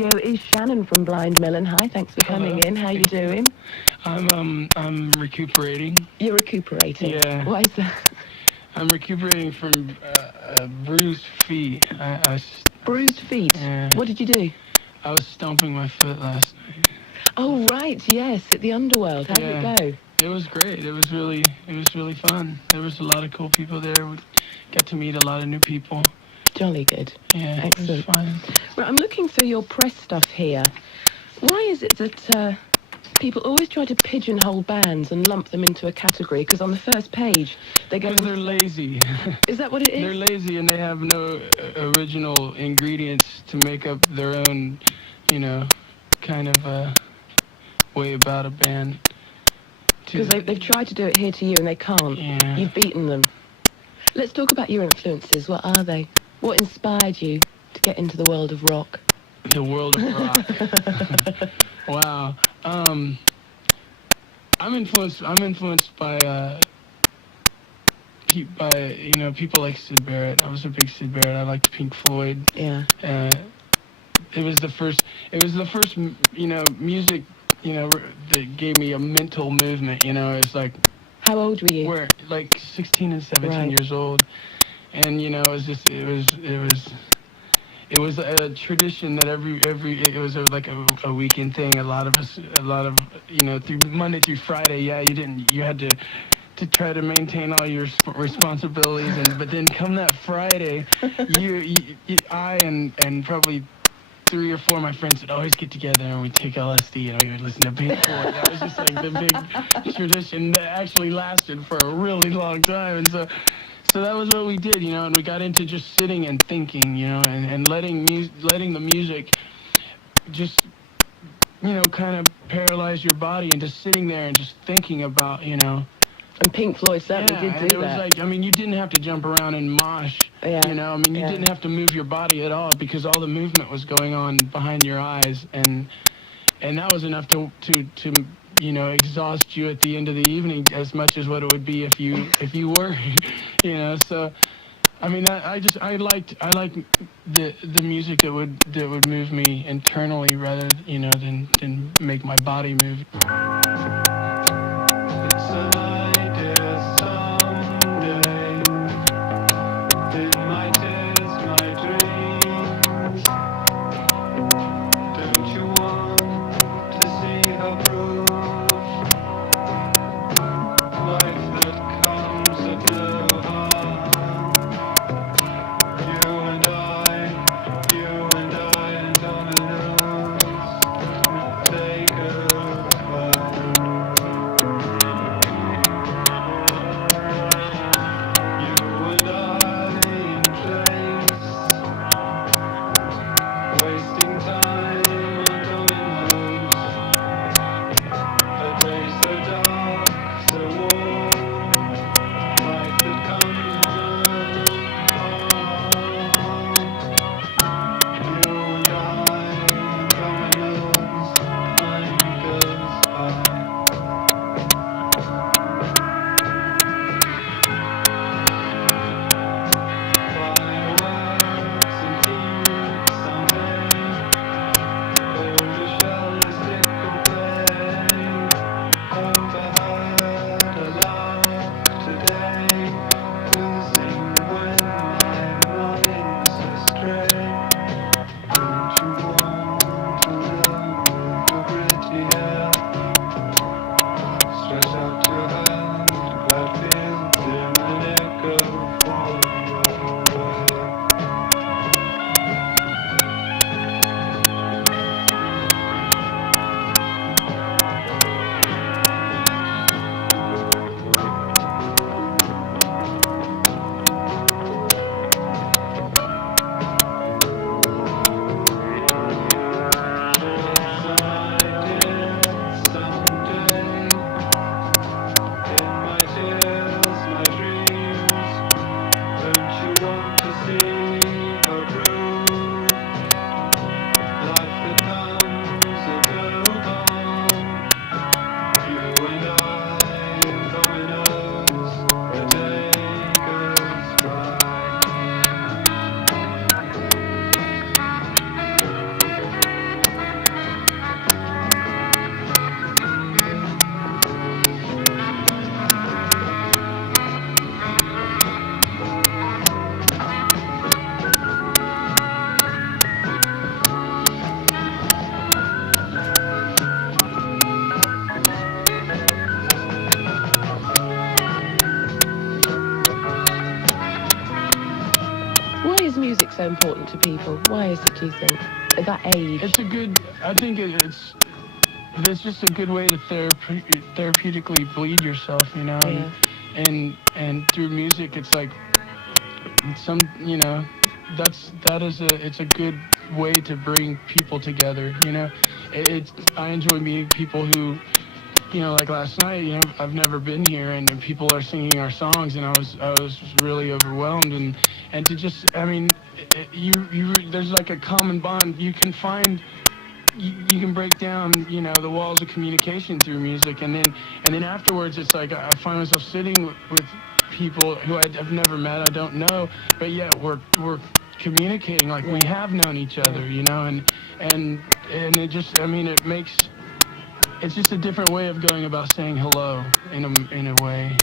Is Shannon from Blind Melon. Hi, thanks for coming in. How you doing? I'm recuperating. You're recuperating? Yeah. Why is that? I'm recuperating from bruised feet. Bruised feet? Yeah. What did you do? I was stomping my foot last night. Oh, right, yes, at the Underworld. How did it go? It was great. It was really fun. There was a lot of cool people there. We got to meet a lot of new people. Jolly good. Yeah, Excellent. it was fun. Right, I'm looking through your press stuff here. Why is it that people always try to pigeonhole bands and lump them into a category? Because on the first page, they go... Because they're lazy. Is that what it is? They're lazy and they have no original ingredients to make up their own, kind of way about a band. Because they've tried to do it here to you and they can't. Yeah. You've beaten them. Let's talk about your influences. What are they? What inspired you to get into the world of rock? The world of rock. Wow. I'm influenced by people like Syd Barrett. I was a big Syd Barrett. I liked Pink Floyd. Yeah. It was the first music, that gave me a mental movement. It's like, how old were you? We're like 16 and 17 years old, and it was a tradition that it was like a weekend thing. A lot of through Monday through Friday. Yeah, you had to try to maintain all your responsibilities, but then come that Friday, I and probably 3 or 4 of my friends would always get together and we'd take LSD and we would listen to Pink Floyd. That was just like the big tradition that actually lasted for a really long time. And so that was what we did, and we got into just sitting and thinking, and letting the music just, kind of paralyze your body into sitting there and just thinking about, And Pink Floyd certainly did do that. It was like, you didn't have to jump around and mosh. Yeah. You didn't have to move your body at all because all the movement was going on behind your eyes, and that was enough to exhaust you at the end of the evening as much as what it would be if you were, So, I liked the music that would move me internally rather, than make my body move. so important to people? Why is it, do you think, at that age? I think it's just a good way to therapeutically bleed yourself, you know, Yeah. and through music, it's like you know, it's a good way to bring people together, you know. I enjoy meeting people who, you know, like last night, you know, I've never been here, and people are singing our songs, and I was really overwhelmed, and to just, I mean, there's like a common bond. You can find, you can break down, you know, the walls of communication through music, and then afterwards, it's like I find myself sitting with people who I've never met, I don't know, but yet we're communicating like we have known each other, you know, and it just, I mean, it's just a different way of going about saying hello in a way.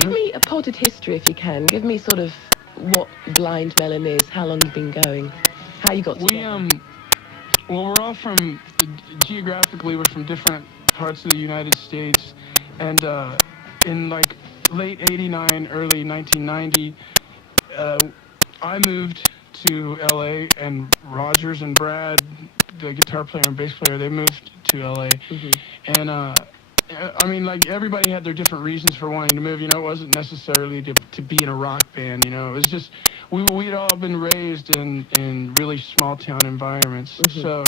Give me a potted history if you can. Give me sort of what Blind Melon is, how long you've been going, how you got together. Well, we're all from, geographically, we're from different parts of the United States, and in like late '89, early 1990, I moved to LA, and Rogers and Brad, the guitar player and bass player, they moved to LA. And I mean, like, everybody had their different reasons for wanting to move. You know, it wasn't necessarily to be in a rock band, you know. It was just we'd all been raised in really small town environments. So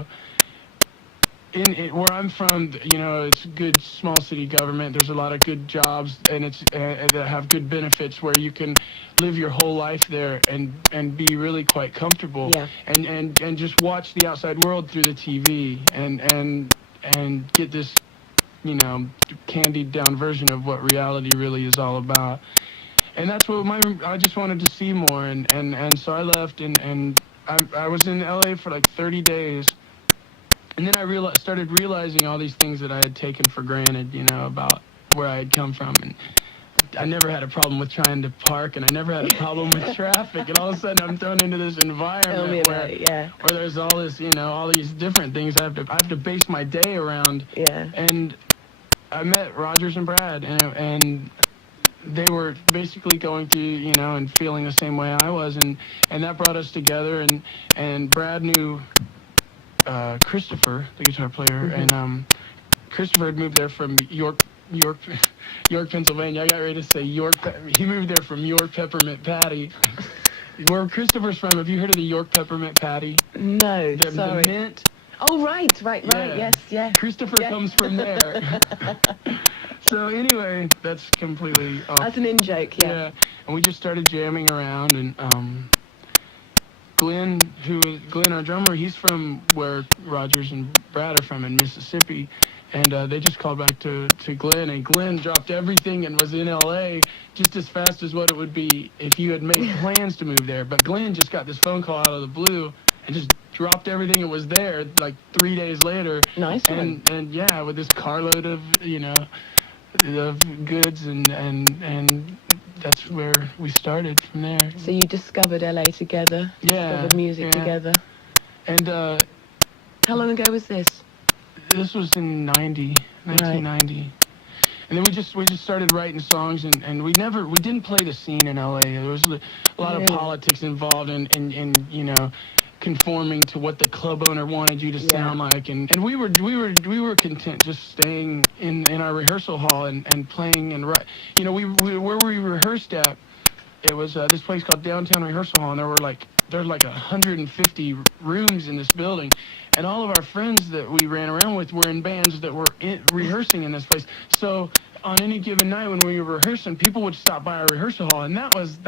where I'm from, you know, it's good small city government. There's a lot of good jobs, and it's that have good benefits where you can live your whole life there and be really quite comfortable. Yeah. And just watch the outside world through the TV and get this, you know, candied down version of what reality really is all about. And that's what I just wanted to see more, and so I left, and I was in LA for like 30 days. And then I started realizing all these things that I had taken for granted, you know, about where I had come from. And I never had a problem with trying to park, and I never had a problem with traffic. And all of a sudden, I'm thrown into this environment where there's all this, you know, all these different things I have to base my day around. Yeah. And I met Rogers and Brad, and they were basically going through, you know, and feeling the same way I was, and that brought us together. And Brad knew Christopher, the guitar player, and Christopher had moved there from York, Pennsylvania. I got ready to say York. He moved there from York Peppermint Patty. Where Christopher's from, have you heard of the York Peppermint Patty? No, sorry. The mint. Oh, right, Yeah. yes, yeah. Christopher comes from there. So anyway, that's completely off. That's an in-joke, Yeah, and we just started jamming around, and Glenn, our drummer, he's from where Rogers and Brad are from in Mississippi, and they just called back to Glenn, and Glenn dropped everything and was in LA just as fast as what it would be if you had made plans to move there. But Glenn just got this phone call out of the blue and just dropped everything and was there like 3 days later. Nice one. And yeah, with this carload of, you know, of goods, and that's where we started from there. So you discovered LA together, discovered music together. And how long ago was this? This was in 1990. Right. And then we just started writing songs, and we didn't play the scene in LA. There was a lot of politics involved in you know, conforming to what the club owner wanted you to sound like, and we were content just staying in our rehearsal hall and playing and write. You know, where we rehearsed at, it was this place called Downtown Rehearsal Hall, and there's like 150 rooms in this building, and all of our friends that we ran around with were in bands that were rehearsing in this place. So on any given night when we were rehearsing, people would stop by our rehearsal hall, and that was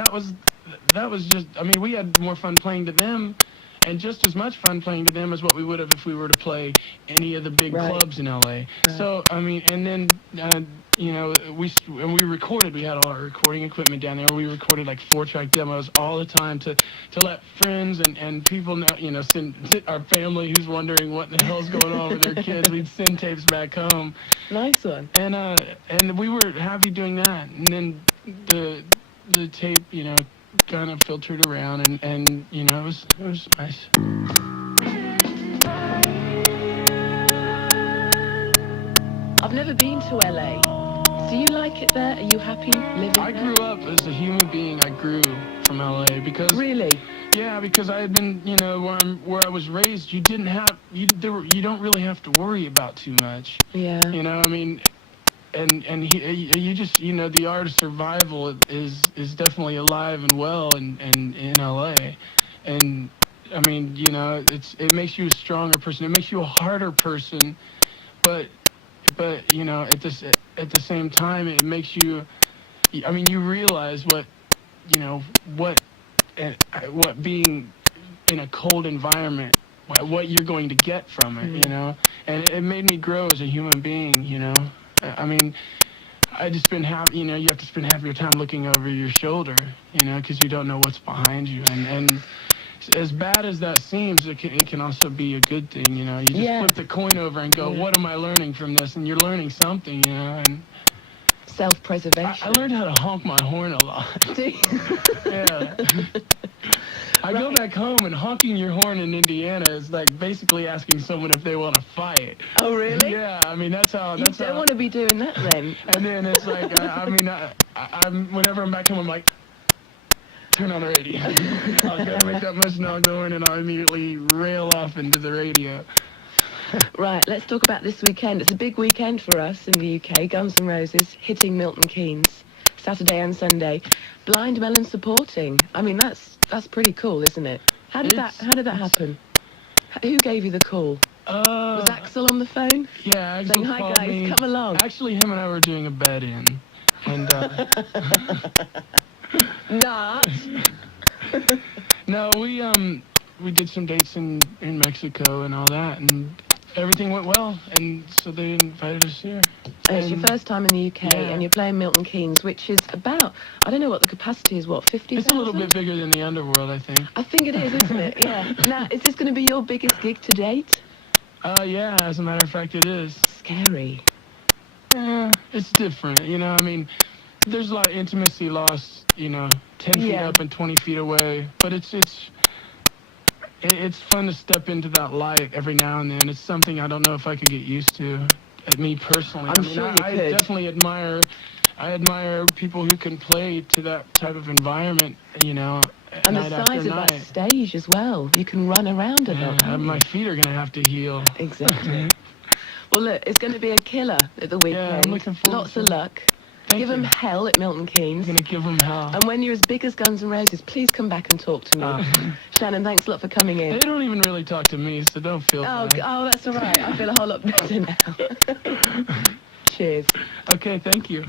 just, I mean, we had more fun playing to them, and just as much fun playing to them as what we would have if we were to play any of the big clubs in LA. Right. So, I mean, and then, you know, we recorded, we had all our recording equipment down there. We recorded like 4-track demos all the time to let friends and people know, you know, send our family who's wondering what the hell's going on with their kids. We'd send tapes back home. Nice one. And we were happy doing that. And then the tape, you know, kind of filtered around, and you know, it was nice. I've never been to LA. Do you like it there? Are you happy living there? I grew up as a human being. I grew from LA because really, Yeah, because I had been, you know, where I was raised, you don't really have to worry about too much. Yeah. You know, I mean, you just, you know, the art of survival is definitely alive and well in LA, and I mean, you know, it makes you a stronger person. It makes you a harder person, but you know, at the same time, it makes you. I mean, you realize what, you know, what being in a cold environment, what you're going to get from it, you know, and it made me grow as a human being, you know. I mean, I just been happy, you know, you have to spend half your time looking over your shoulder, you know, because you don't know what's behind you, and as bad as that seems, it can also be a good thing, you know. You just flip the coin over and go, what am I learning from this? And you're learning something, you know, and self-preservation. I learned how to honk my horn a lot. Do you? Yeah. I go back home, and honking your horn in Indiana is like basically asking someone if they want to fight. Oh, really? Yeah, I mean, that's how. You don't want to be doing that then. And then it's like, I'm whenever I'm back home, I'm like, turn on the radio. I'll go make that much noise going, and I'll immediately rail off into the radio. Right, let's talk about this weekend. It's a big weekend for us in the UK. Guns N' Roses hitting Milton Keynes, Saturday and Sunday. Blind Melon supporting. I mean, that's pretty cool, isn't it? How did that happen? Who gave you the call? Was Axel on the phone? Yeah, Axel saying, "Hi guys, me. come along." Actually, him and I were doing a bet-in, and Not. no, we did some dates in Mexico and all that, and everything went well, and so they invited us here. And it's your first time in the UK, and you're playing Milton Keynes, which is about, I don't know what the capacity is, what, 50,000? It's a little bit bigger than the Underworld, I think. I think it is, isn't it? Yeah. Now, is this going to be your biggest gig to date? Yeah, as a matter of fact, it is. Scary. Yeah, it's different, you know, I mean, there's a lot of intimacy lost, you know, 10 feet up and 20 feet away, but it's fun to step into that light every now and then. It's something I don't know if I could get used to. Me personally, I definitely admire people who can play to that type of environment, you know. And the size of that stage as well. You can run around a lot. My feet are gonna have to heal. Exactly. Well, look, it's going to be a killer at the weekend. Yeah, I'm looking forward. Lots of luck. Give them hell at Milton Keynes. I'm gonna give them hell. And when you're as big as Guns N' Roses, please come back and talk to me. Shannon, thanks a lot for coming in. They don't even really talk to me, so don't feel bad. Oh, that's all right. I feel a whole lot better now. Cheers. Okay, thank you.